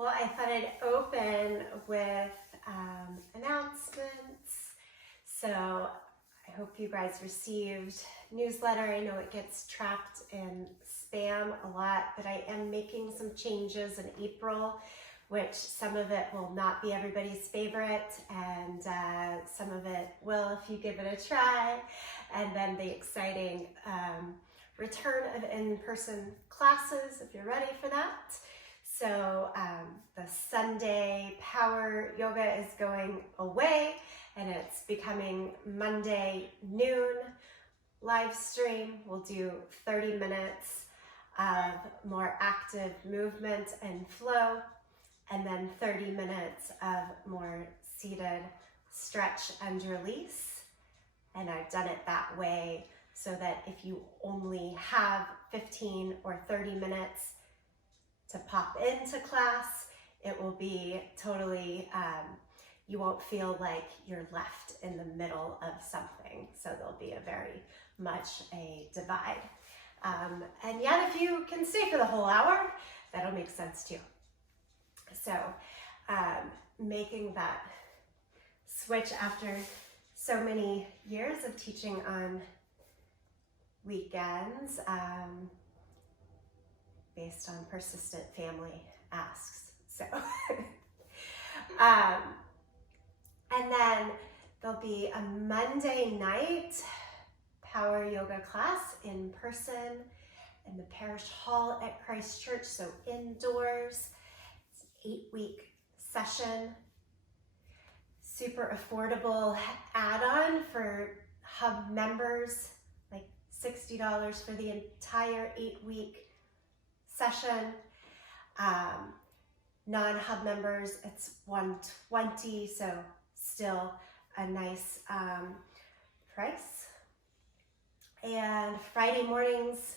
Well, I thought I'd open with announcements. So I hope you guys received newsletter. I know it gets trapped in spam a lot, but I am making some changes in April, which some of it will not be everybody's favorite, and some of it will if you give it a try. And then the exciting return of in-person classes, if you're ready for that. So the Sunday power yoga is going away, and it's becoming Monday noon live stream. We'll do 30 minutes of more active movement and flow, and then 30 minutes of more seated stretch and release. And I've done it that way so that if you only have 15 or 30 minutes to pop into class, it will be totally, you won't feel like you're left in the middle of something. So there'll be a very much a divide. And yet if you can stay for the whole hour, that'll make sense too. So making that switch after so many years of teaching on weekends, based on persistent family asks. So, and then there'll be a Monday night power yoga class in person in the parish hall at Christ Church, so indoors. It's an 8-week session. Super affordable add-on for Hub members, like $60 for the entire 8-week session. Non-Hub members, it's $120, so still a nice price. And Friday mornings,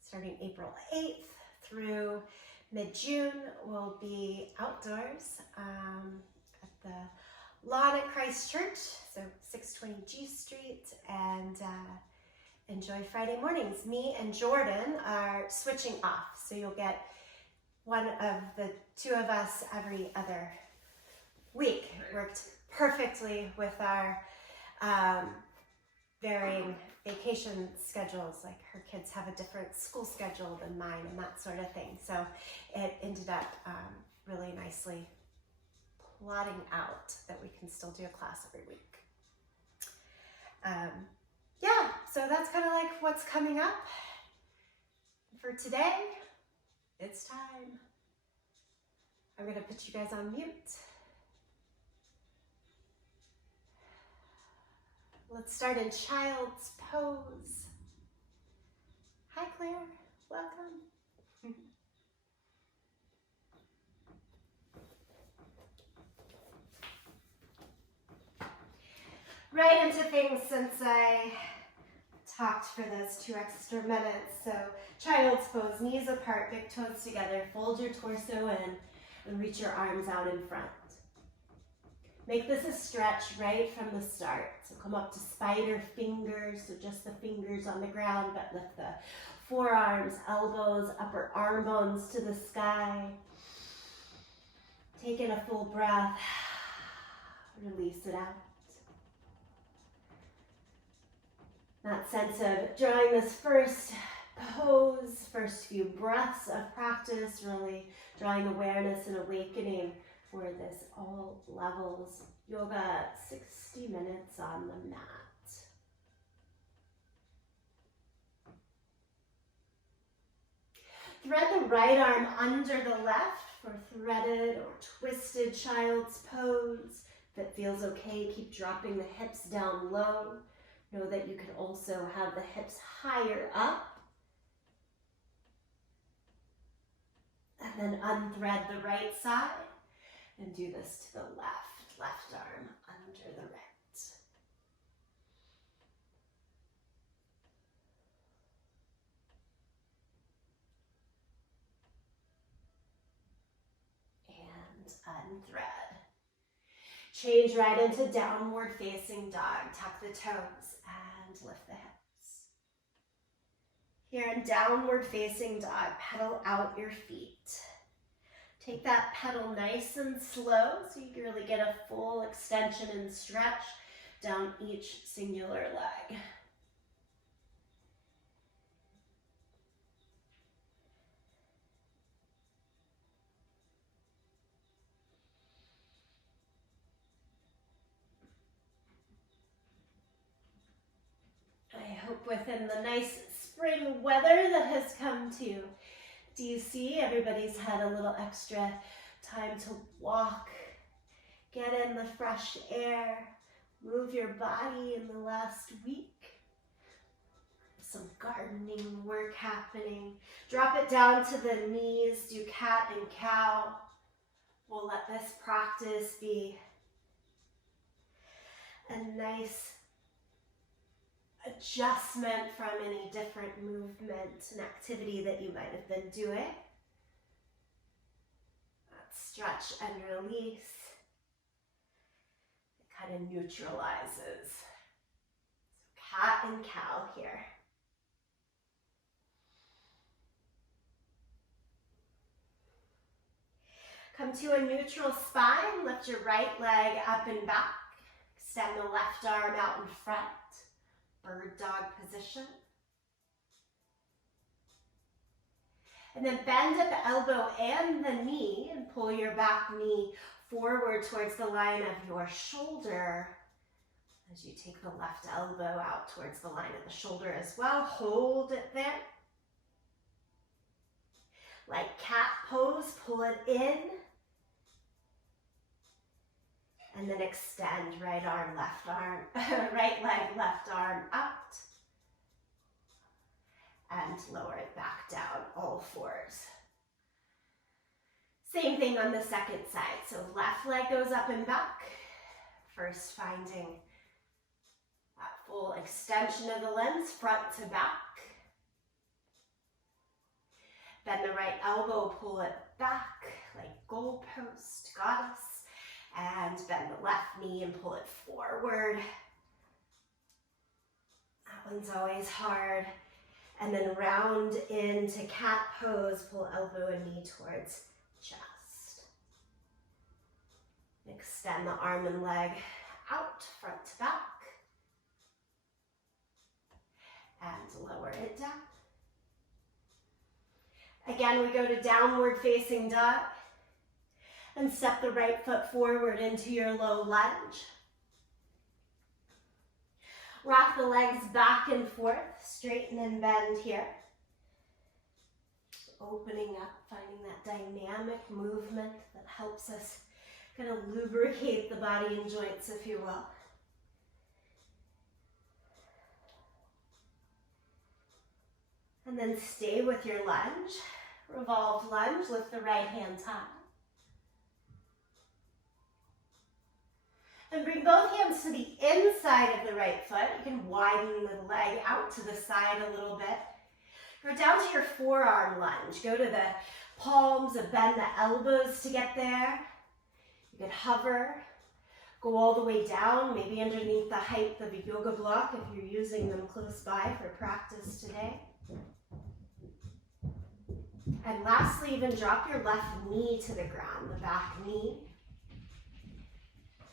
starting April 8th through mid-June, will be outdoors at the lawn at Christ Church, so 620 G Street, and enjoy Friday mornings. Me and Jordan are switching off, so you'll get one of the two of us every other week. It worked perfectly with our varying vacation schedules, like her kids have a different school schedule than mine and that sort of thing. So it ended up really nicely plotting out that we can still do a class every week. Yeah, so that's kind of like what's coming up. For today, it's time. I'm going to put you guys on mute. Let's start in child's pose. Hi, Claire. Welcome. Right into things since I talked for those 2 extra minutes. So child's pose, knees apart, big toes together, fold your torso in, and reach your arms out in front. Make this a stretch right from the start. So come up to spider fingers, so just the fingers on the ground, but lift the forearms, elbows, upper arm bones to the sky. Take in a full breath, release it out. That sense of drawing this first pose, first few breaths of practice, really drawing awareness and awakening for this all levels yoga, 60 minutes on the mat. Thread the right arm under the left for threaded or twisted child's pose. If it feels okay, keep dropping the hips down low. Know that you can also have the hips higher up. And then unthread the right side and do this to the left arm under the right. And unthread. Change right into downward facing dog. Tuck the toes and lift the hips. Here in downward facing dog, pedal out your feet. Take that pedal nice and slow so you can really get a full extension and stretch down each singular leg. I hope within the nice spring weather that has come to DC, everybody's had a little extra time to walk, get in the fresh air, move your body in the last week. Some gardening work happening. Drop it down to the knees, do cat and cow. We'll let this practice be a nice adjustment from any different movement and activity that you might have been doing. That stretch and release. It kind of neutralizes. So cat and cow here. Come to a neutral spine, lift your right leg up and back. Extend the left arm out in front. Bird dog position. And then bend at the elbow and the knee and pull your back knee forward towards the line of your shoulder as you take the left elbow out towards the line of the shoulder as well. Hold it there. Like cat pose, pull it in. And then extend right arm, left arm, right leg, left arm out. And lower it back down, all fours. Same thing on the second side. So left leg goes up and back. First finding that full extension of the limbs, front to back. Bend the right elbow, pull it back like goalpost, goddess. And bend the left knee and pull it forward. That one's always hard. And then round into cat pose, pull elbow and knee towards chest. Extend the arm and leg out, front to back. And lower it down. Again, we go to downward facing dog. And step the right foot forward into your low lunge. Rock the legs back and forth, straighten and bend here. Opening up, finding that dynamic movement that helps us kind of lubricate the body and joints, if you will. And then stay with your lunge. Revolved lunge, lift the right hand high. And bring both hands to the inside of the right foot. You can widen the leg out to the side a little bit. Go down to your forearm lunge. Go to the palms and bend the elbows to get there. You could hover, go all the way down, maybe underneath the height of a yoga block if you're using them close by for practice today. And lastly, even drop your left knee to the ground, the back knee.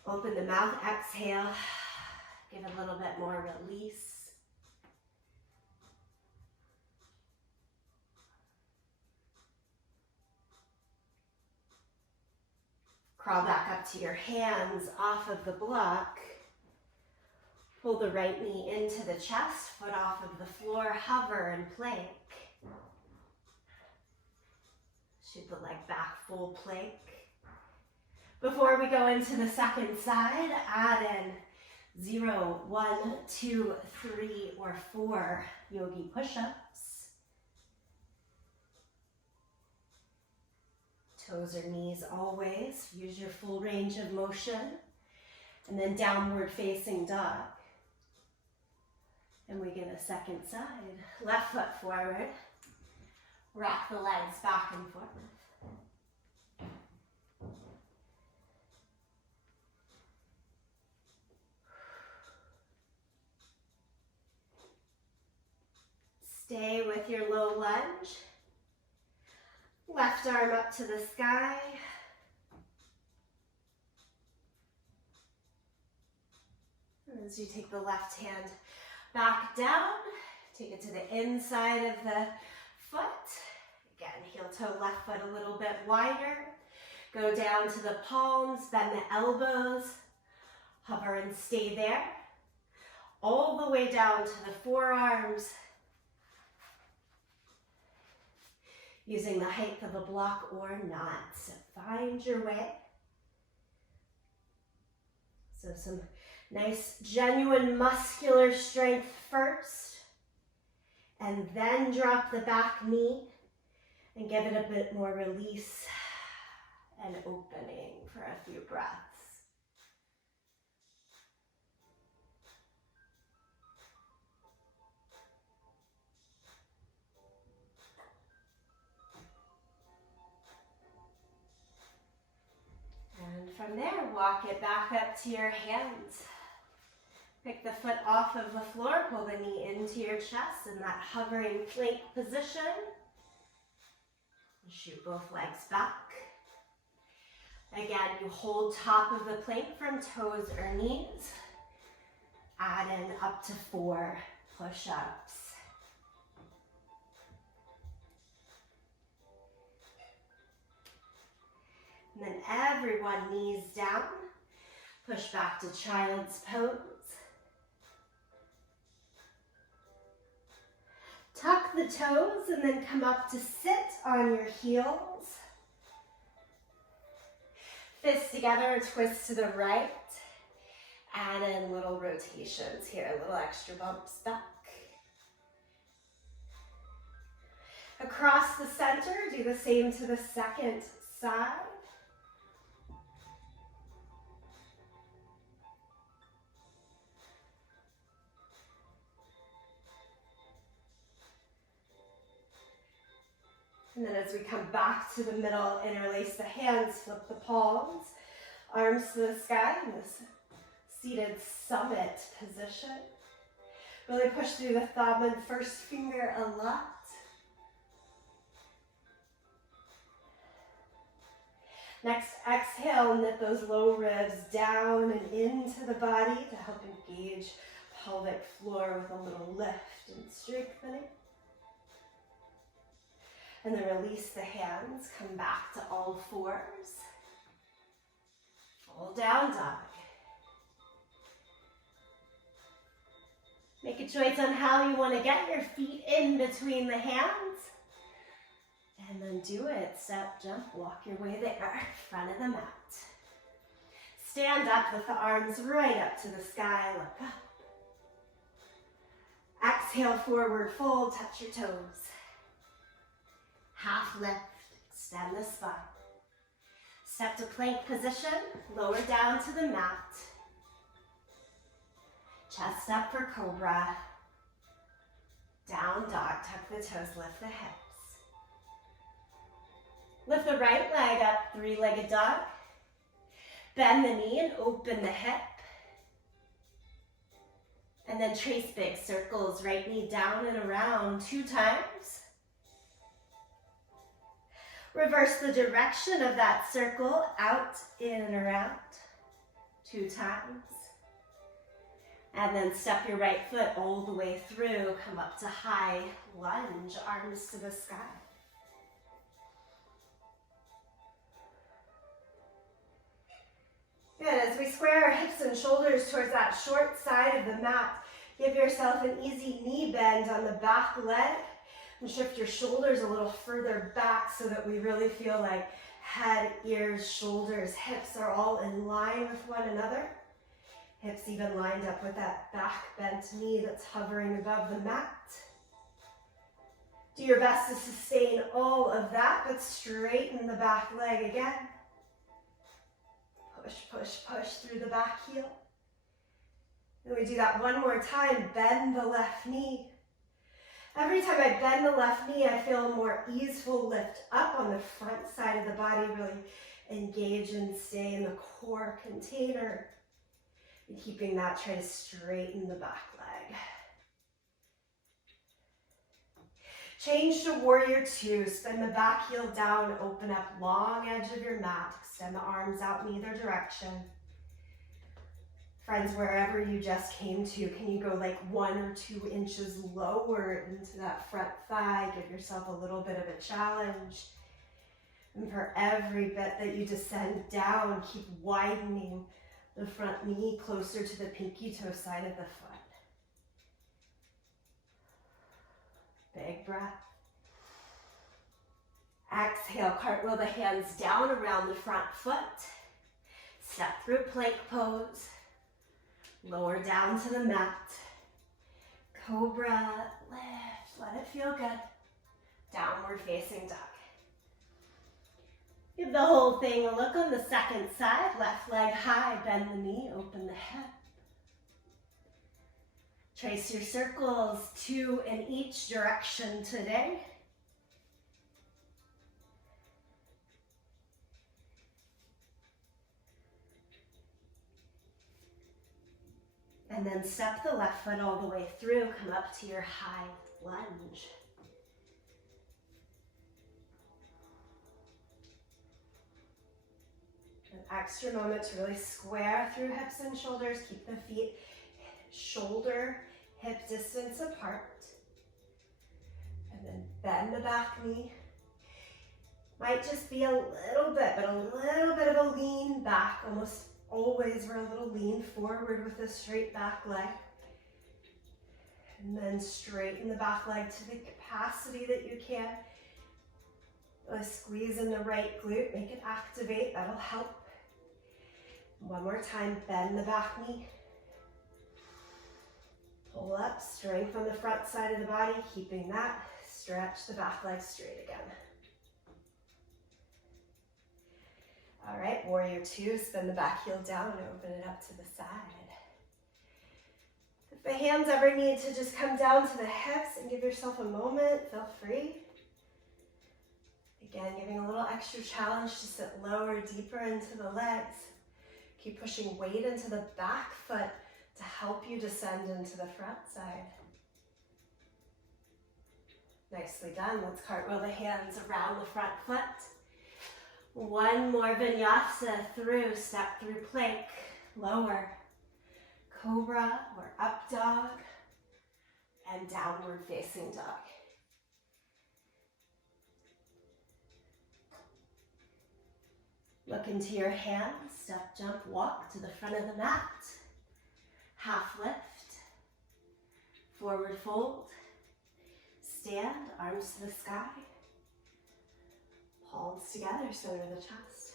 Open the mouth, exhale, give a little bit more release. Crawl back up to your hands off of the block. Pull the right knee into the chest, foot off of the floor, hover and plank. Shoot the leg back, full plank. Before we go into the second side, add in 0, 1, 2, 3, or 4 yogi push-ups. Toes or knees always. Use your full range of motion. And then downward facing dog. And we get a second side. Left foot forward. Rock the legs back and forth. Stay with your low lunge. Left arm up to the sky. And as you take the left hand back down, take it to the inside of the foot. Again, heel toe left foot a little bit wider. Go down to the palms, bend the elbows, hover and stay there. All the way down to the forearms, using the height of a block or not. So find your way. So some nice, genuine muscular strength first, and then drop the back knee and give it a bit more release and opening for a few breaths. And from there, walk it back up to your hands. Pick the foot off of the floor, pull the knee into your chest in that hovering plank position. Shoot both legs back. Again, you hold top of the plank from toes or knees. Add in up to 4 push-ups. And then everyone knees down. Push back to child's pose. Tuck the toes and then come up to sit on your heels. Fists together, twist to the right. Add in little rotations here, little extra bumps back. Across the center, do the same to the second side. And then as we come back to the middle, interlace the hands, flip the palms, arms to the sky in this seated summit position. Really push through the thumb and first finger a lot. Next, exhale, knit those low ribs down and into the body to help engage pelvic floor with a little lift and strengthening. And then release the hands, come back to all fours. Full down dog. Make a choice on how you want to get your feet in between the hands. And then do it. Step, jump, walk your way there, front of the mat. Stand up with the arms right up to the sky, look up. Exhale, forward fold, touch your toes. Half lift, extend the spine. Step to plank position, lower down to the mat. Chest up for cobra. Down dog, tuck the toes, lift the hips. Lift the right leg up, 3-legged dog. Bend the knee and open the hip. And then trace big circles, right knee down and around 2 times. Reverse the direction of that circle, out, in, and around, 2 times. And then step your right foot all the way through, come up to high lunge, arms to the sky. Good, as we square our hips and shoulders towards that short side of the mat, give yourself an easy knee bend on the back leg. And shift your shoulders a little further back so that we really feel like head, ears, shoulders, hips are all in line with one another. Hips even lined up with that back bent knee that's hovering above the mat. Do your best to sustain all of that, but straighten the back leg again. Push, push, push through the back heel. And we do that one more time, bend the left knee. Every time I bend the left knee, I feel a more easeful lift up on the front side of the body, really engage and stay in the core container. And keeping that, try to straighten the back leg. Change to warrior two. Spin the back heel down, open up long edge of your mat. Extend the arms out in either direction. Friends, wherever you just came to, can you go like 1 or 2 inches lower into that front thigh? Give yourself a little bit of a challenge. And for every bit that you descend down, keep widening the front knee closer to the pinky toe side of the foot. Big breath. Exhale, cartwheel the hands down around the front foot. Step through plank pose. Lower down to the mat. Cobra, lift, let it feel good. Downward facing dog. Give the whole thing a look on the second side. Left leg high, bend the knee, open the hip. Trace your circles, 2 in each direction today. And then step the left foot all the way through, come up to your high lunge. An extra moment to really square through hips and shoulders. Keep the feet shoulder, hip distance apart. And then bend the back knee. Might just be a little bit, but a little bit of a lean back. Almost always we're a little lean forward with the straight back leg. And then straighten the back leg to the capacity that you can. Really squeeze in the right glute, make it activate, that'll help. One more time, bend the back knee. Pull up, strength on the front side of the body, keeping that. Stretch the back leg straight again. All right, warrior two, spin the back heel down and open it up to the side. If the hands ever need to just come down to the hips and give yourself a moment, feel free. Again, giving a little extra challenge to sit lower, deeper into the legs. Keep pushing weight into the back foot to help you descend into the front side. Nicely done. Let's cartwheel the hands around the front foot. One more vinyasa through, step through plank, lower, cobra or up dog, and downward facing dog. Look into your hands, step, jump, walk to the front of the mat. Half lift, forward fold, stand, arms to the sky. Palms together, center of the chest.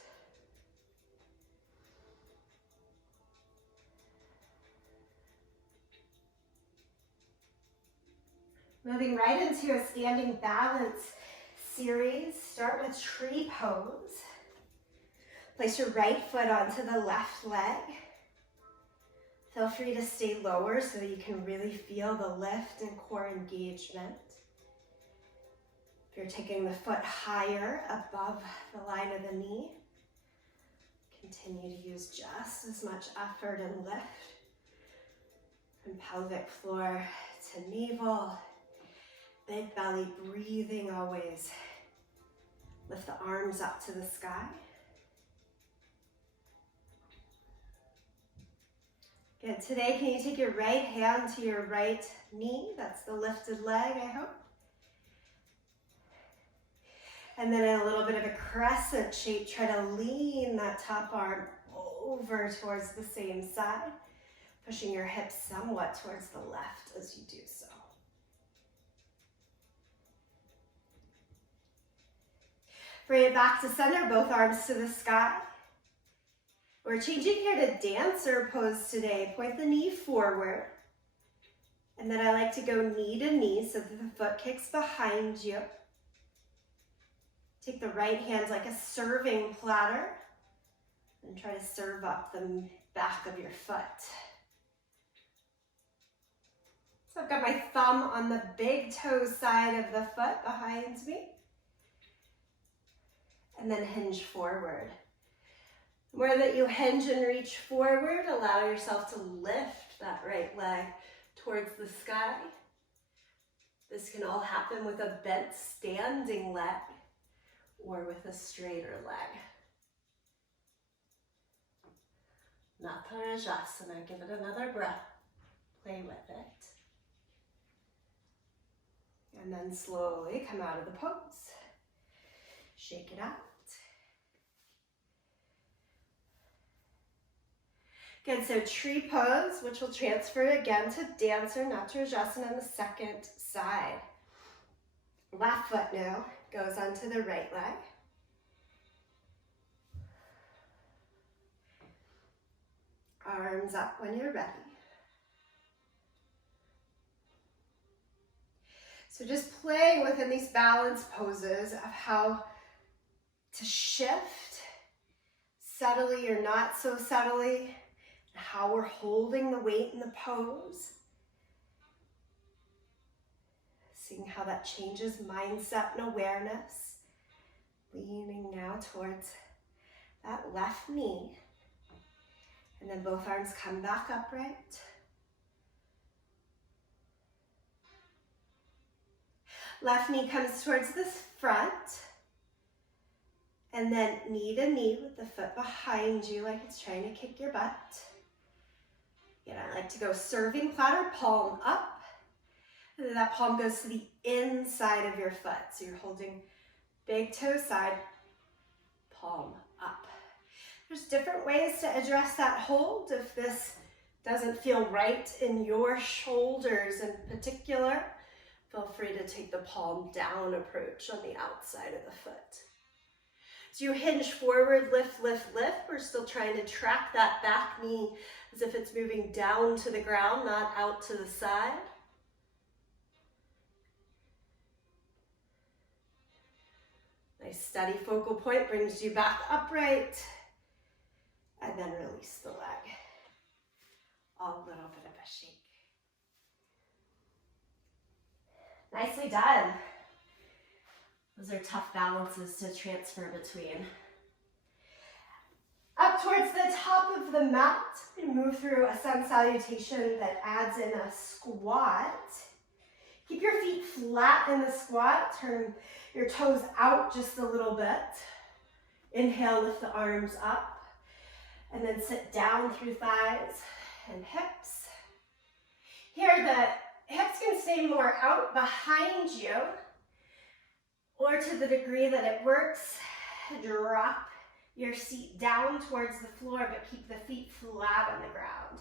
Moving right into a standing balance series. Start with tree pose. Place your right foot onto the left leg. Feel free to stay lower so that you can really feel the lift and core engagement. If you're taking the foot higher above the line of the knee, continue to use just as much effort and lift. From pelvic floor to navel, big belly breathing always. Lift the arms up to the sky. Good. Today, can you take your right hand to your right knee? That's the lifted leg, I hope. And then in a little bit of a crescent shape, try to lean that top arm over towards the same side, pushing your hips somewhat towards the left as you do so. Bring it back to center, both arms to the sky. We're changing here to dancer pose today. Point the knee forward. And then I like to go knee to knee so that the foot kicks behind you. Take the right hand like a serving platter and try to serve up the back of your foot. So I've got my thumb on the big toe side of the foot behind me. And then hinge forward. Where that you hinge and reach forward, allow yourself to lift that right leg towards the sky. This can all happen with a bent standing leg or with a straighter leg. Natarajasana, give it another breath. Play with it. And then slowly come out of the pose. Shake it out. Good, so tree pose, which will transfer again to dancer Natarajasana on the second side. Left foot now goes onto the right leg. Arms up when you're ready. So just playing within these balance poses of how to shift subtly or not so subtly, how we're holding the weight in the pose. Seeing how that changes mindset and awareness. Leaning now towards that left knee. And then both arms come back upright. Left knee comes towards the front. And then knee to knee with the foot behind you like it's trying to kick your butt. Again, I like to go serving platter, palm up. And then that palm goes to the inside of your foot. So you're holding big toe side, palm up. There's different ways to address that hold. If this doesn't feel right in your shoulders in particular, feel free to take the palm down approach on the outside of the foot. So you hinge forward, lift, lift, lift. We're still trying to track that back knee as if it's moving down to the ground, not out to the side. Nice steady focal point brings you back upright. And then release the leg. A little bit of a shake. Nicely done. Those are tough balances to transfer between. Up towards the top of the mat, we move through a sun salutation that adds in a squat. Keep your feet flat in the squat. Turn your toes out just a little bit. Inhale, lift the arms up. And then sit down through thighs and hips. Here, the hips can stay more out behind you, or to the degree that it works, drop your seat down towards the floor, but keep the feet flat on the ground.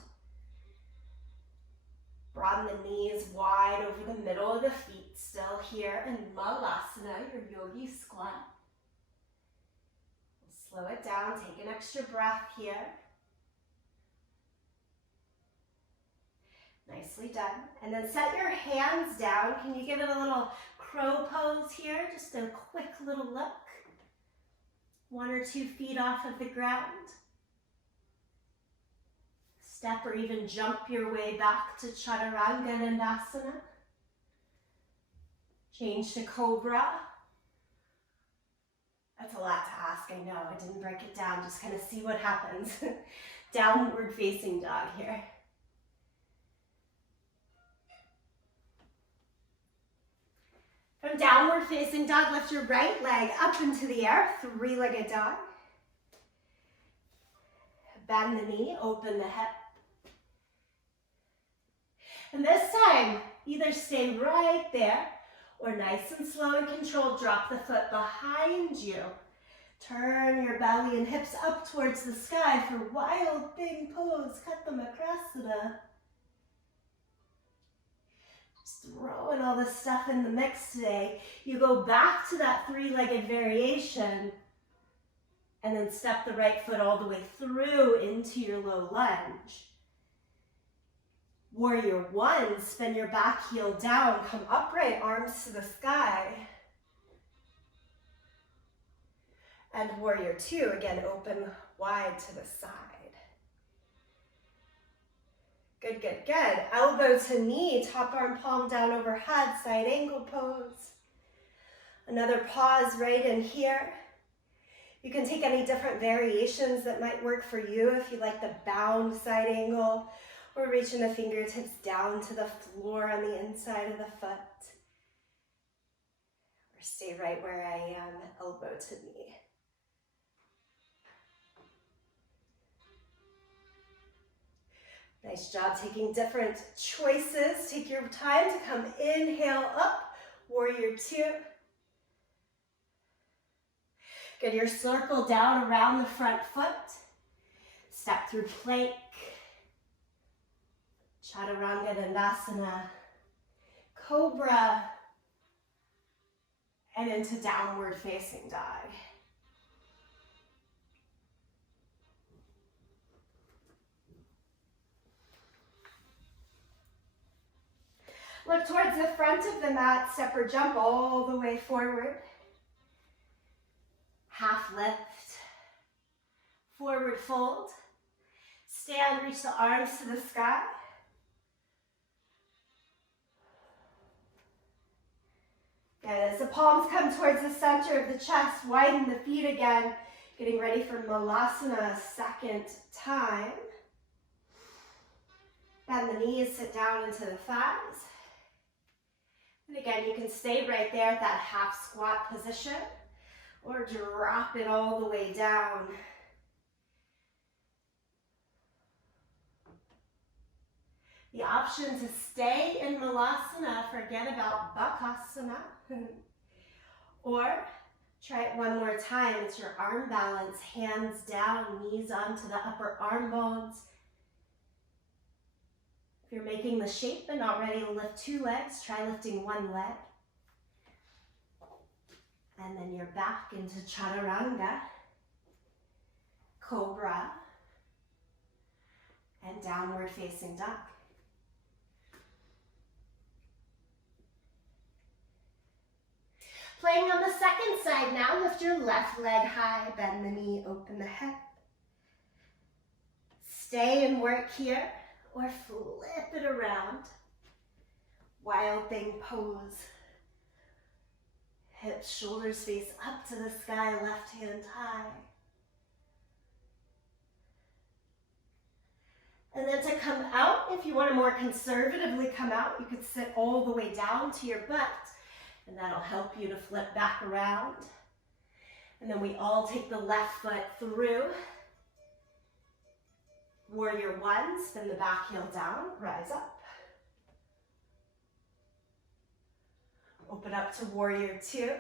Broaden the knees wide over the middle of the feet, still here in Malasana, your yogi squat. Slow it down, take an extra breath here. Nicely done. And then set your hands down. Can you give it a little crow pose here? Just a quick little look. 1 or 2 feet off of the ground. Step or even jump your way back to Chaturanga Dandasana. Change to Cobra. That's a lot to ask, I know. I didn't break it down, just kind of see what happens. Downward facing dog here. From downward facing dog, lift your right leg up into the air, 3-legged dog. Bend the knee, open the hip. And this time, either stay right there, or nice and slow and controlled, drop the foot behind you. Turn your belly and hips up towards the sky for wild thing pose, Katha Makrasana. Just throwing all this stuff in the mix today. You go back to that 3-legged variation and then step the right foot all the way through into your low lunge. Warrior 1, spin your back heel down, come upright, arms to the sky. And Warrior 2, again, open wide to the side. Good, good, good. Elbow to knee, top arm palm down overhead, side angle pose. Another pause right in here. You can take any different variations that might work for you if you like the bound side angle, or reaching the fingertips down to the floor on the inside of the foot. stay right where I am, elbow to knee. Nice job taking different choices. Take your time to come inhale up, warrior two. Get your circle down around the front foot. Step through plank. Chaturanga Dandasana. Cobra. And into downward facing dog. Look towards the front of the mat, step or jump all the way forward. Half lift, forward fold. Stand, reach the arms to the sky. Good, as the palms come towards the center of the chest, widen the feet again. Getting ready for Malasana second time. Bend the knees, sit down into the thighs. And again, you can stay right there at that half squat position or drop it all the way down. The option to stay in Malasana, forget about Bakasana. Or try it one more time. It's your arm balance, hands down, knees onto the upper arm bones. If you're making the shape but not ready to lift two legs, try lifting one leg. And then you're back into Chaturanga, Cobra, and downward facing dog. Playing on the second side now, lift your left leg high, bend the knee, open the hip. Stay and work here, or flip it around. Wild thing pose. Hips, shoulders face up to the sky, left hand high. And then to come out, if you want to more conservatively come out, you could sit all the way down to your butt, and that'll help you to flip back around. And then we all take the left foot through. Warrior one, spin the back heel down, rise up. Open up to warrior two.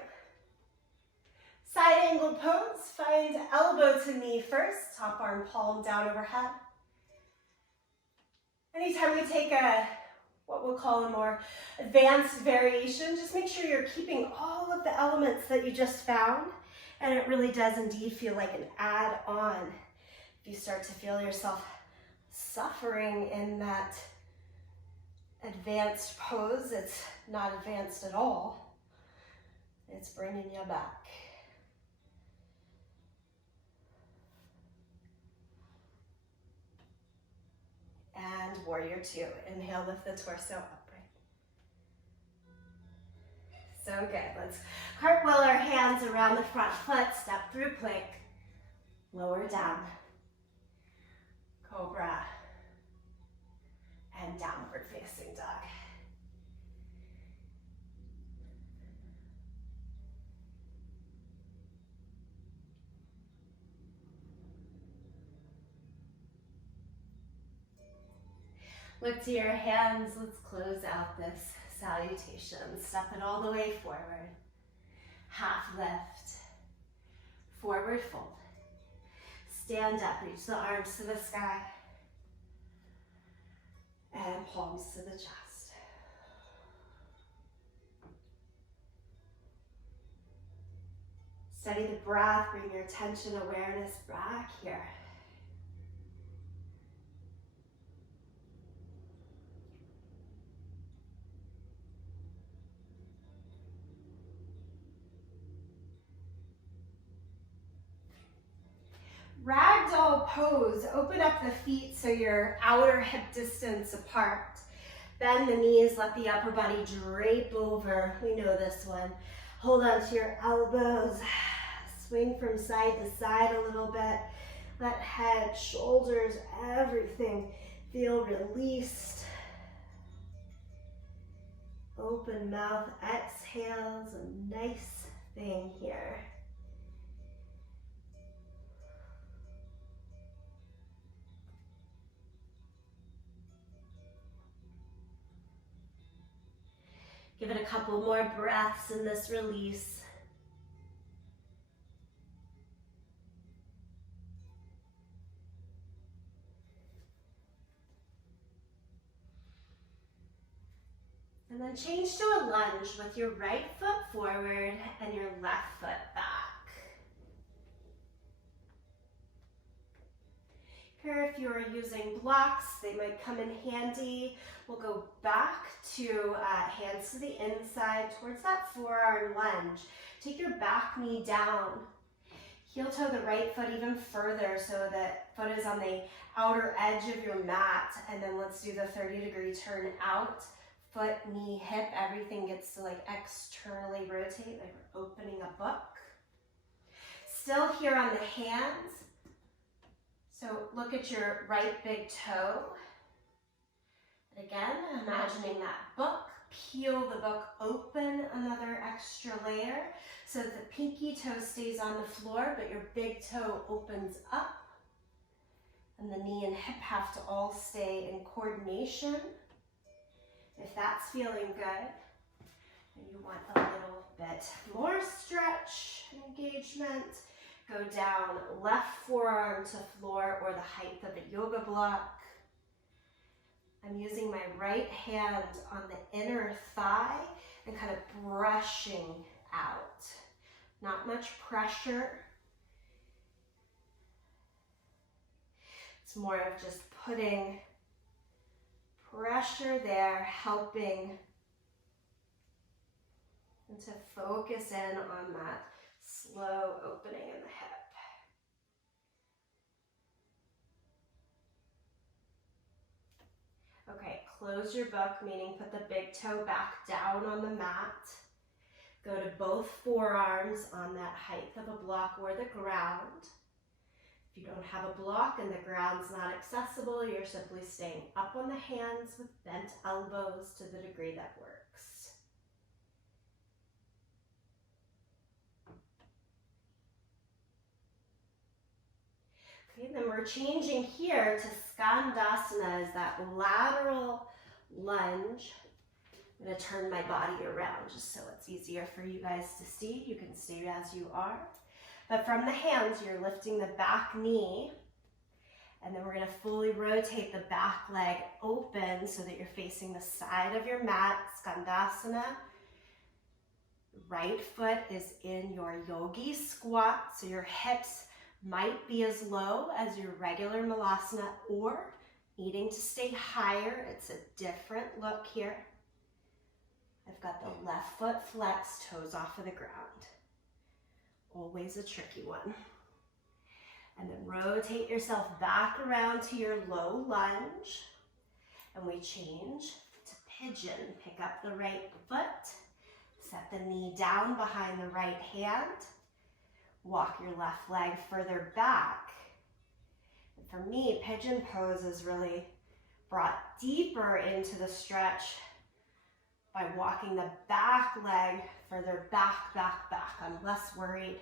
Side angle pose, find elbow to knee first, top arm palm down overhead. Anytime we take what we'll call a more advanced variation, just make sure you're keeping all of the elements that you just found, and it really does indeed feel like an add-on. If you start to feel yourself suffering in that advanced pose, it's not advanced at all. It's bringing you back. And warrior two. Inhale, lift the torso upright. So good. Let's cartwheel our hands around the front foot, step through plank, lower down, cobra, and downward facing dog. Look to your hands. Let's close out this salutation. Step it all the way forward. Half lift. Forward fold. Stand up. Reach the arms to the sky. And palms to the chest. Steady the breath. Bring your attention, awareness back here. Ragdoll pose. Open up the feet so your outer hip distance apart. Bend the knees, let the upper body drape over. We know this one. Hold on to your elbows. Swing from side to side a little bit. Let head, shoulders, everything feel released. Open open mouth exhales, a nice thing here. Give it a couple more breaths in this release. And then change to a lunge with your right foot forward and your left foot back. Here, if you're using blocks, they might come in handy. We'll go back to hands to the inside towards that forearm lunge. Take your back knee down. Heel toe the right foot even further so that foot is on the outer edge of your mat. And then let's do the 30-degree turn out. Foot, knee, hip, everything gets to like externally rotate, like we're opening a book. Still here on the hands. So look at your right big toe. And again, imagining that book. Peel the book open another extra layer so that the pinky toe stays on the floor, but your big toe opens up. And the knee and hip have to all stay in coordination. If that's feeling good, and you want a little bit more stretch and engagement, go down left forearm to floor or the height of a yoga block. I'm using my right hand on the inner thigh and kind of brushing out. Not much pressure. It's more of just putting pressure there, helping and to focus in on that slow opening in the hip. Okay, close your book, meaning put the big toe back down on the mat. Go to both forearms on that height of a block or the ground. If you don't have a block and the ground's not accessible, you're simply staying up on the hands with bent elbows to the degree that works. Okay, then we're changing here to Skandasana, is that lateral lunge. I'm going to turn my body around just so it's easier for you guys to see. You can stay as you are. But from the hands, you're lifting the back knee, and then we're going to fully rotate the back leg open so that you're facing the side of your mat, Skandasana. Right foot is in your yogi squat, so your hips might be as low as your regular Malasana or needing to stay higher. It's a different look here. I've got the left foot flexed, toes off of the ground. Always a tricky one. And then rotate yourself back around to your low lunge. And we change to pigeon. Pick up the right foot. Set the knee down behind the right hand. Walk your left leg further back. And for me, pigeon pose is really brought deeper into the stretch by walking the back leg further back, back, back. I'm less worried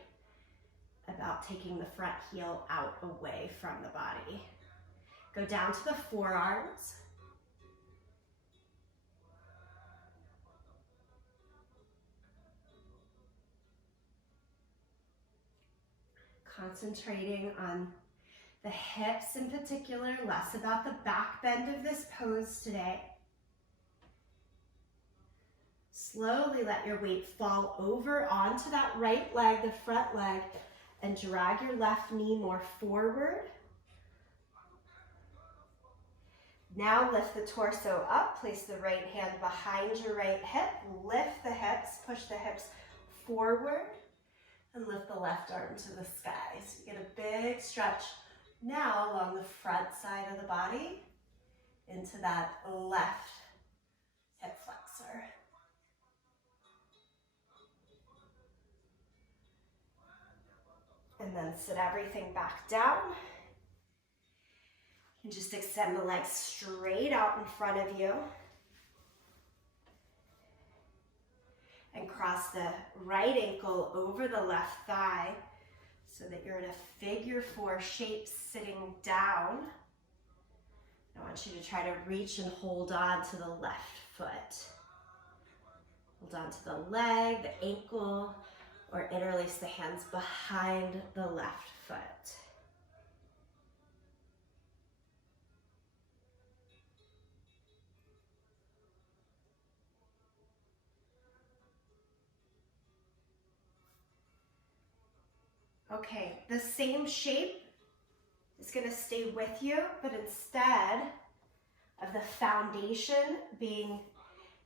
about taking the front heel out away from the body. Go down to the forearms. Concentrating on the hips in particular, less about the back bend of this pose today. Slowly let your weight fall over onto that right leg, the front leg, and drag your left knee more forward. Now lift the torso up, place the right hand behind your right hip, lift the hips, push the hips forward, and lift the left arm to the sky. So you get a big stretch now along the front side of the body into that left hip flexor. And then sit everything back down. And just extend the legs straight out in front of you. and cross the right ankle over the left thigh so that you're in a figure 4 shape sitting down. I want you to try to reach and hold on to the left foot. Hold on to the leg, the ankle, or interlace the hands behind the left foot. Okay, the same shape is going to stay with you, but instead of the foundation being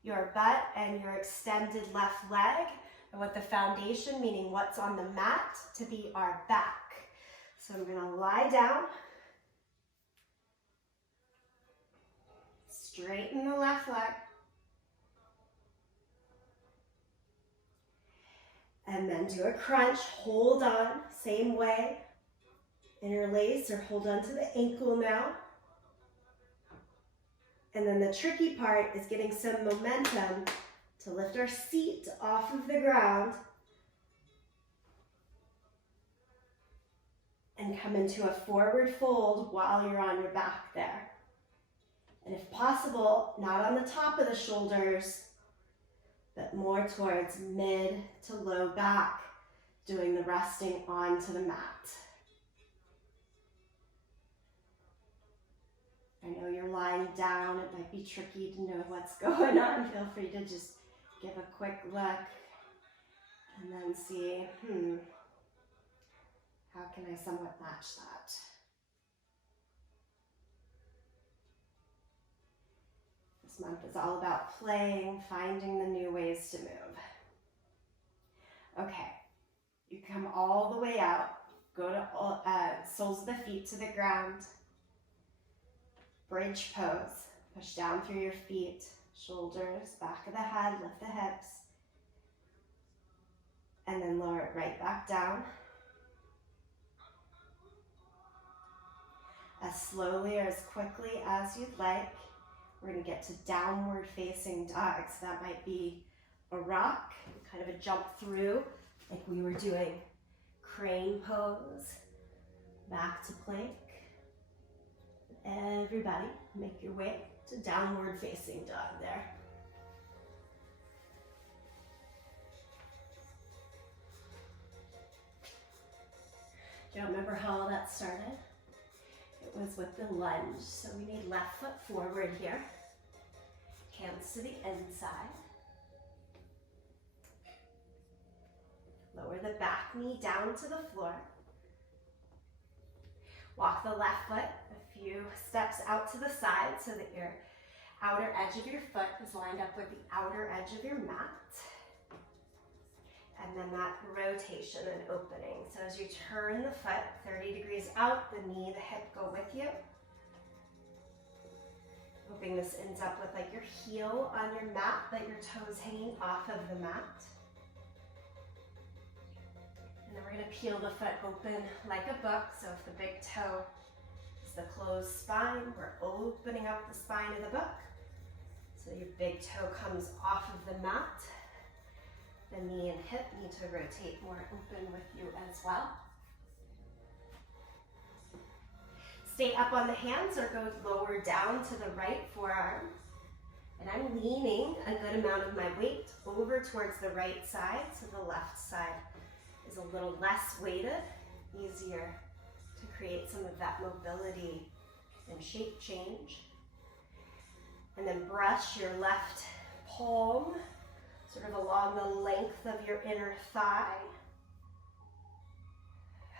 your butt and your extended left leg, I want the foundation, meaning what's on the mat, to be our back. So I'm going to lie down, straighten the left leg, and then do a crunch, hold on, same way, interlace or hold on to the ankle now. And then the tricky part is getting some momentum to lift our seat off of the ground and come into a forward fold while you're on your back there. And if possible, not on the top of the shoulders, but more towards mid to low back, doing the resting onto the mat. I know you're lying down, it might be tricky to know what's going on. Feel free to just give a quick look and then see, how can I somewhat match that? This month is all about playing, finding the new ways to move. Okay, you come all the way out, go to soles of the feet to the ground, bridge pose, push down through your feet, shoulders, back of the head, lift the hips, and then lower it right back down. As slowly or as quickly as you'd like. We're going to get to downward facing dog. So that might be a rock, kind of a jump through, like we were doing crane pose, back to plank. Everybody, make your way to downward facing dog there. Do you remember how all that started? It was with the lunge. So we need left foot forward here. Hands to the inside. Lower the back knee down to the floor. Walk the left foot a few steps out to the side so that your outer edge of your foot is lined up with the outer edge of your mat. And then that rotation and opening. So as you turn the foot 30 degrees out, the knee, the hip go with you. Hoping this ends up with like your heel on your mat, but your toes hanging off of the mat. And then we're going to peel the foot open like a book. So if the big toe is the closed spine, we're opening up the spine of the book. So your big toe comes off of the mat. The knee and hip need to rotate more open with you as well. Stay up on the hands or go lower down to the right forearm. And I'm leaning a good amount of my weight over towards the right side, so the left side is a little less weighted, easier to create some of that mobility and shape change. And then brush your left palm sort of along the length of your inner thigh.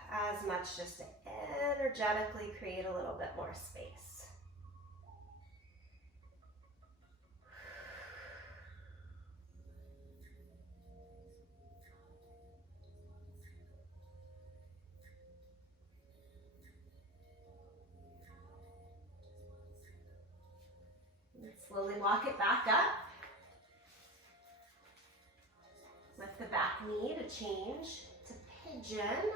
As much just to energetically create a little bit more space. And slowly walk it back up. Lift the back knee to change to pigeon.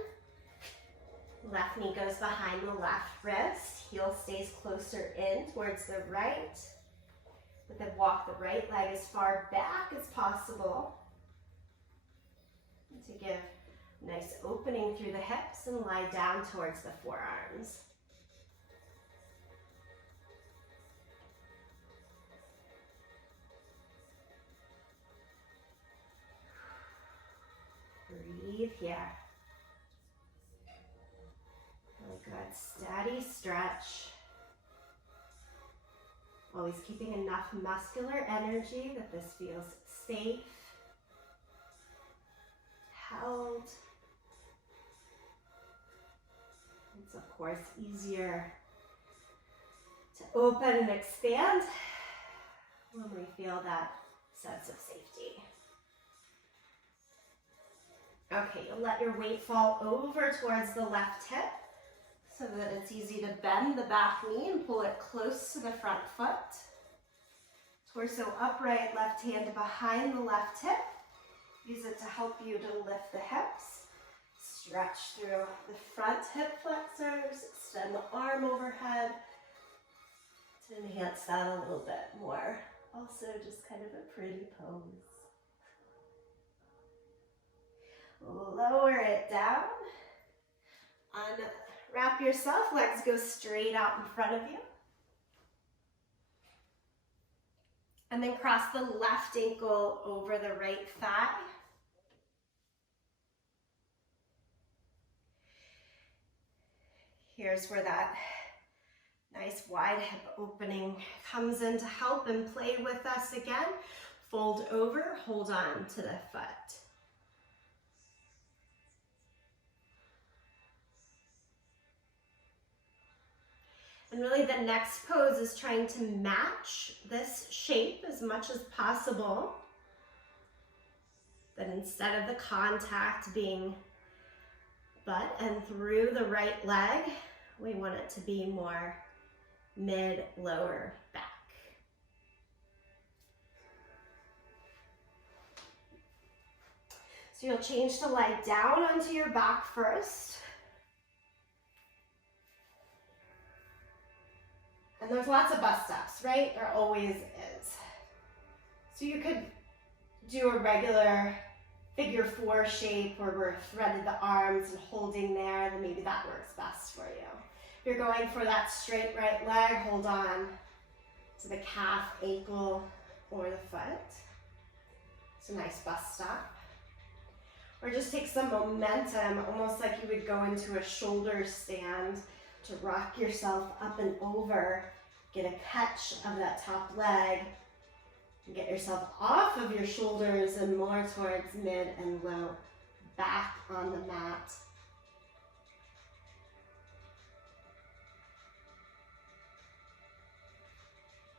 Left knee goes behind the left wrist. Heel stays closer in towards the right. But then walk the right leg as far back as possible. to give a nice opening through the hips and lie down towards the forearms. Breathe here. Good, steady stretch. Always keeping enough muscular energy that this feels safe, held. It's of course easier to open and expand when we feel that sense of safety. Okay, you'll let your weight fall over towards the left hip so that it's easy to bend the back knee and pull it close to the front foot. Torso upright, left hand behind the left hip. Use it to help you to lift the hips. Stretch through the front hip flexors, extend the arm overhead to enhance that a little bit more. Also just kind of a pretty pose. Lower it down. Unwrap yourself, legs go straight out in front of you. And then cross the left ankle over the right thigh. Here's where that nice wide hip opening comes in to help and play with us again. Fold over, hold on to the foot. And really the next pose is trying to match this shape as much as possible. But instead of the contact being butt and through the right leg, we want it to be more mid-lower back. So you'll change to lie down onto your back first. And there's lots of bus stops, right? There always is. So you could do a regular figure 4 shape where we're threaded the arms and holding there, then maybe that works best for you. If you're going for that straight right leg, hold on to the calf, ankle, or the foot. It's a nice bus stop. Or just take some momentum, almost like you would go into a shoulder stand to rock yourself up and over, get a catch of that top leg, and get yourself off of your shoulders and more towards mid and low back on the mat.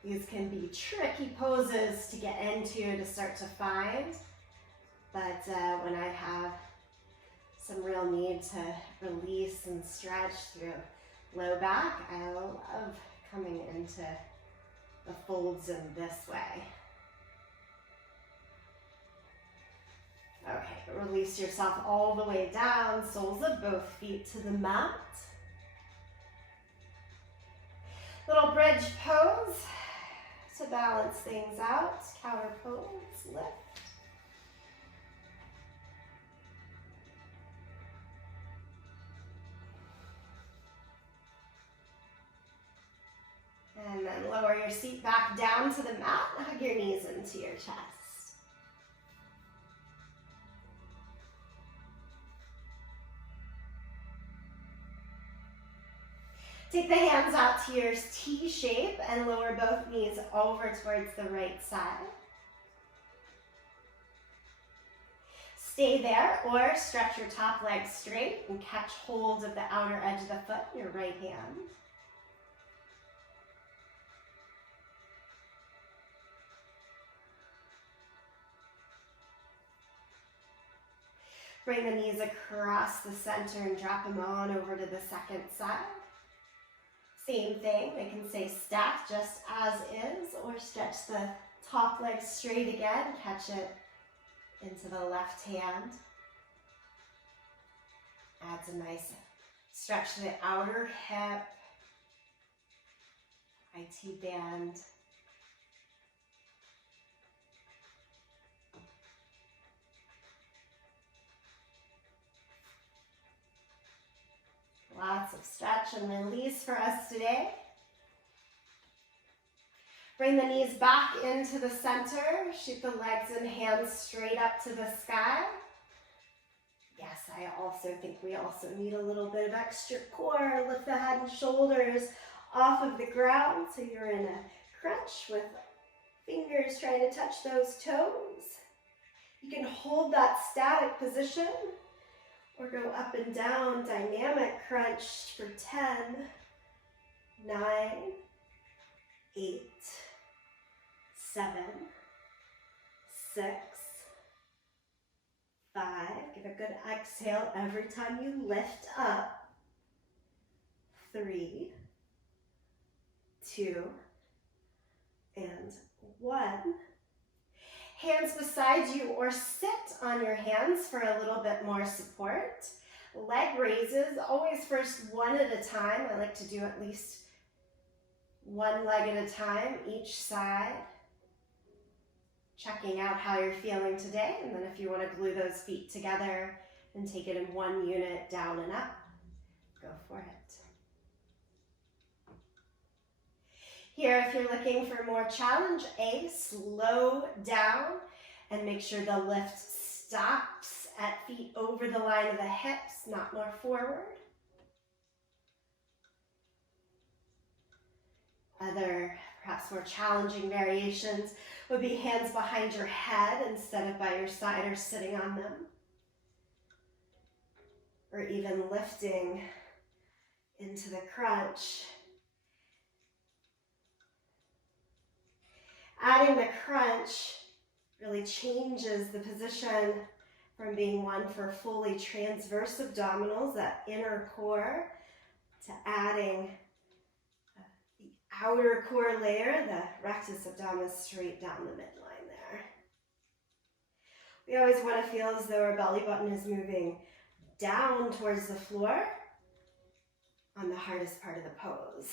These can be tricky poses to get into, to start to find, but when I have some real need to release and stretch through low back, I love coming into the folds in this way. Okay, release yourself all the way down, soles of both feet to the mat. Little bridge pose to balance things out. Counter pose, lift. And then lower your seat back down to the mat, hug your knees into your chest. Take the hands out to your T shape and lower both knees over towards the right side. Stay there or stretch your top leg straight and catch hold of the outer edge of the foot in your right hand. Bring the knees across the center and drop them on over to the second side. Same thing, they can say stacked just as is, or stretch the top leg straight again, catch it into the left hand. Adds a nice stretch to the outer hip, IT band. stretch and release for us today. Bring the knees back into the center. Shoot the legs and hands straight up to the sky. Yes, I also think we also need a little bit of extra core. Lift the head and shoulders off of the ground so you're in a crunch with fingers trying to touch those toes. You can hold that static position or go up and down, dynamic crunch for 10, 9, 8, 7, 6, 5. Give a good exhale every time you lift up. 3, 2, and 1. Hands beside you or sit on your hands for a little bit more support. Leg raises, always first one at a time. I like to do at least one leg at a time, each side. Checking out how you're feeling today, and then if you want to glue those feet together and take it in one unit, down and up, go for it. Here, if you're looking for more challenge A, slow down and make sure the lift stops at feet over the line of the hips, not more forward. Other, perhaps more challenging variations would be hands behind your head instead of by your side or sitting on them. Or even lifting into the crunch. Adding the crunch really changes the position from being one for fully transverse abdominals, that inner core, to adding the outer core layer, the rectus abdominis, straight down the midline there. We always want to feel as though our belly button is moving down towards the floor on the hardest part of the pose.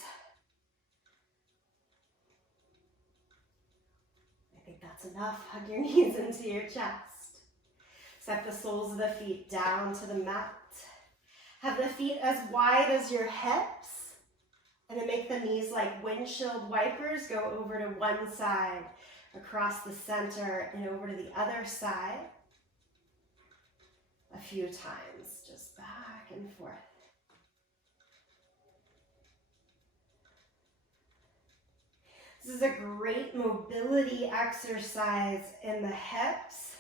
I think that's enough. Hug your knees into your chest. Set the soles of the feet down to the mat. Have the feet as wide as your hips. And then make the knees like windshield wipers. Go over to one side, across the center, and over to the other side. A few times, just back and forth. This is a great mobility exercise in the hips,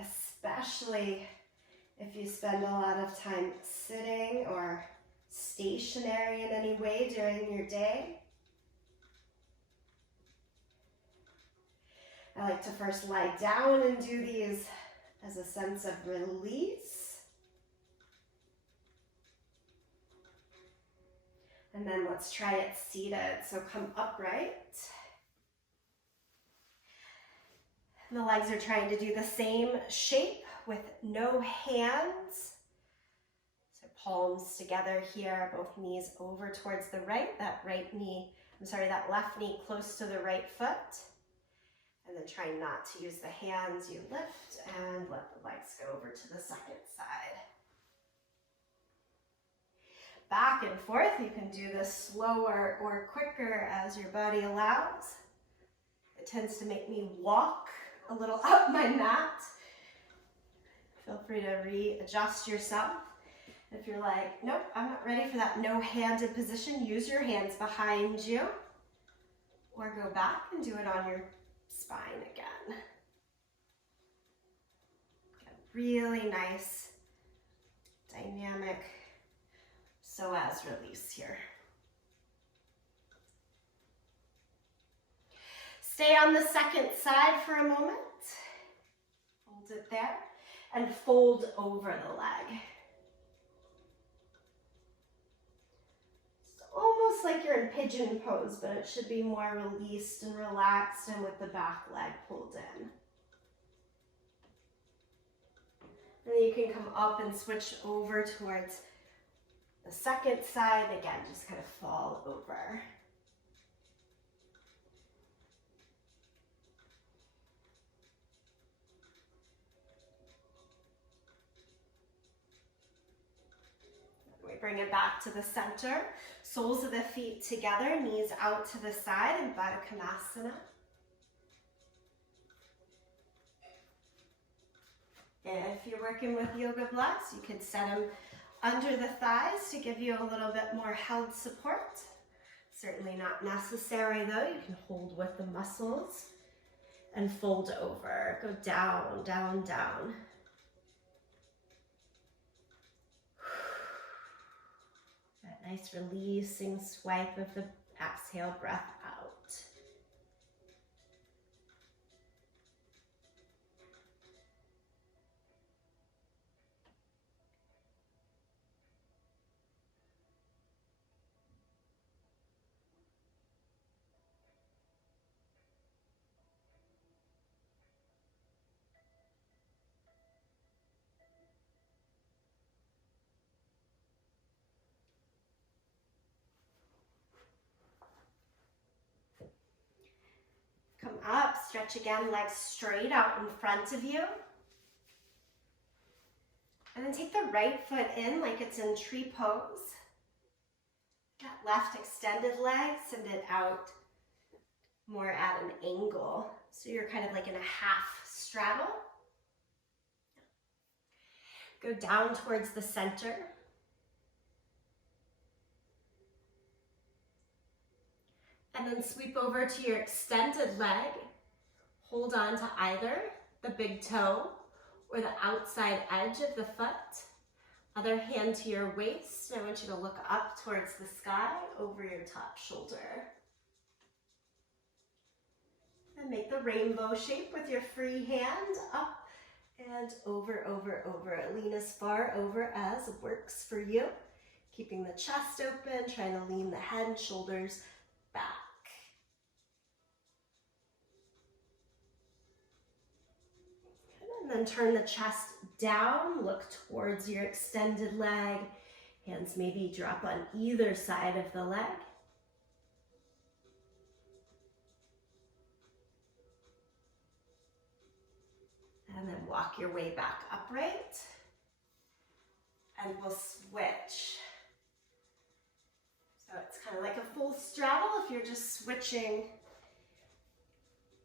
especially if you spend a lot of time sitting or stationary in any way during your day. I like to first lie down and do these as a sense of release. And then let's try it seated. So come upright. The legs are trying to do the same shape with no hands. So palms together here, both knees over towards the right. That left knee close to the right foot. And then try not to use the hands. You lift and let the legs go over to the second side. Back and forth. You can do this slower or quicker as your body allows. It tends to make me walk a little up my mat. Feel free to readjust yourself. If you're like, nope, I'm not ready for that no-handed position, use your hands behind you. Or go back and do it on your spine again. Get really nice, dynamic psoas release here. Stay on the second side for a moment. Hold it there and fold over the leg. It's almost like you're in pigeon pose, but it should be more released and relaxed and with the back leg pulled in. And then you can come up and switch over towards the second side. Again, just kind of fall over. bring it back to the center. Soles of the feet together, knees out to the side in Baddha Konasana. If you're working with yoga blocks, you could set them under the thighs to give you a little bit more held support. Certainly not necessary though. You can hold with the muscles and fold over. Go down, down, down. That nice releasing swipe of the exhale breath out. Come up, stretch again, legs straight out in front of you. And then take the right foot in like it's in tree pose. That left extended leg, send it out more at an angle. So you're kind of like in a half straddle. Go down towards the center. And then sweep over to your extended leg. Hold on to either the big toe or the outside edge of the foot. Other hand to your waist. I want you to look up towards the sky over your top shoulder. And make the rainbow shape with your free hand up and over, over, over. Lean as far over as works for you. Keeping the chest open, trying to lean the head and shoulders back. And then turn the chest down, look towards your extended leg. Hands maybe drop on either side of the leg. And then walk your way back upright. And we'll switch. So it's kind of like a full straddle if you're just switching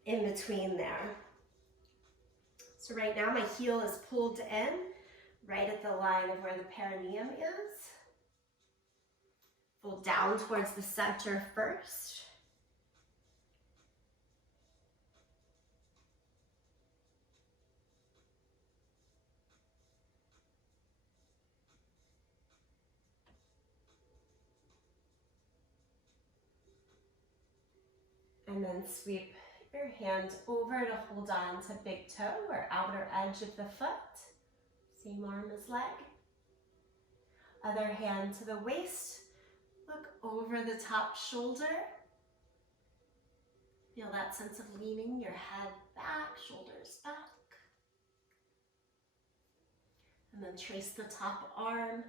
in between there. So right now my heel is pulled in, right at the line of where the perineum is. Fold down towards the center first. And then sweep your hand over to hold on to big toe or outer edge of the foot. Same arm as leg. Other hand to the waist. Look over the top shoulder. Feel that sense of leaning your head back, shoulders back. And then trace the top arm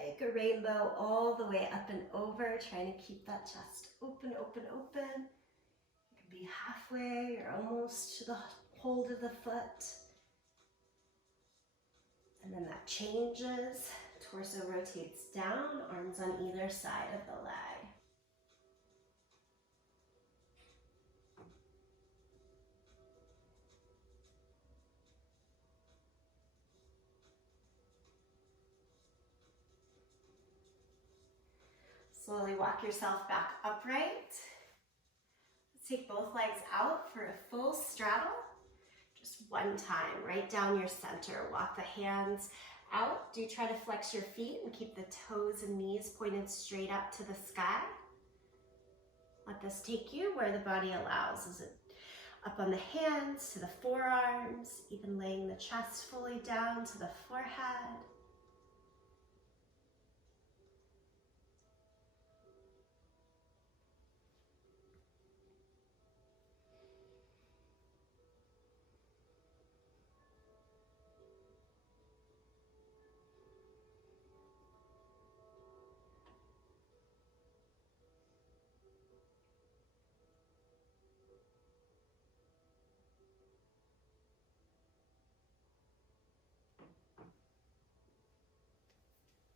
like a rainbow all the way up and over, trying to keep that chest open, open, open. You can be halfway or almost to the hold of the foot. And then that changes. Torso rotates down, arms on either side of the leg. Slowly walk yourself back upright. Let's take both legs out for a full straddle. Just one time, right down your center. Walk the hands out. Do try to flex your feet and keep the toes and knees pointed straight up to the sky. Let this take you where the body allows. Is it up on the hands, to the forearms, even laying the chest fully down to the forehead.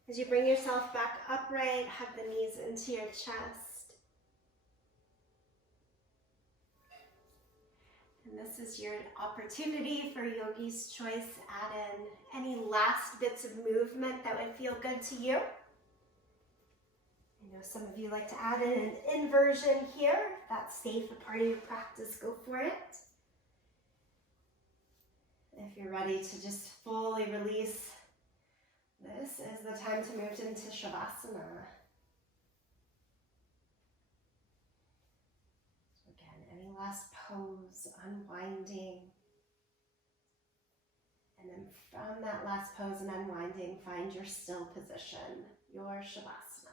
As you bring yourself back upright, hug the knees into your chest. And this is your opportunity for Yogi's Choice. Add in any last bits of movement that would feel good to you. I know some of you like to add in an inversion here. If that's safe, a part of your practice, go for it. If you're ready to just fully release, this is the time to move into Shavasana. So again, any last pose, unwinding. And then from that last pose and unwinding, find your still position, your Shavasana.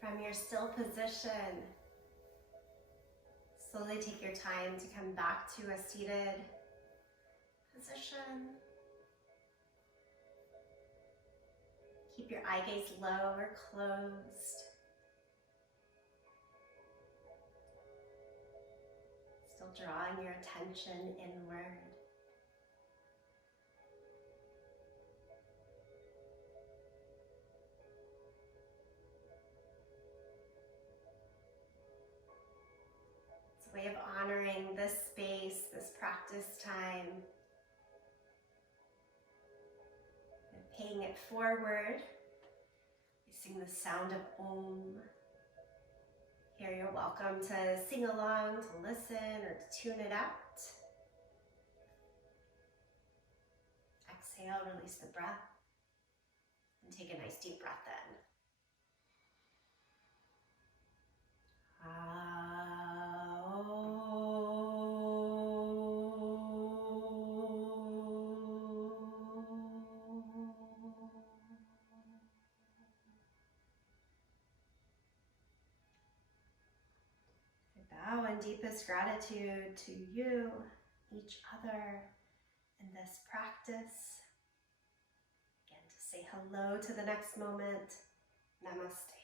From your still position, slowly take your time to come back to a seated position. Keep your eye gaze low or closed. Still drawing your attention inward. It's a way of honoring this space, this practice time, and paying it forward. We sing the sound of Om. Here you're welcome to sing along, to listen, or to tune it out. Exhale, release the breath, and take a nice deep breath in. Bow in deepest gratitude to you, each other, in this practice. Again, to say hello to the next moment. Namaste.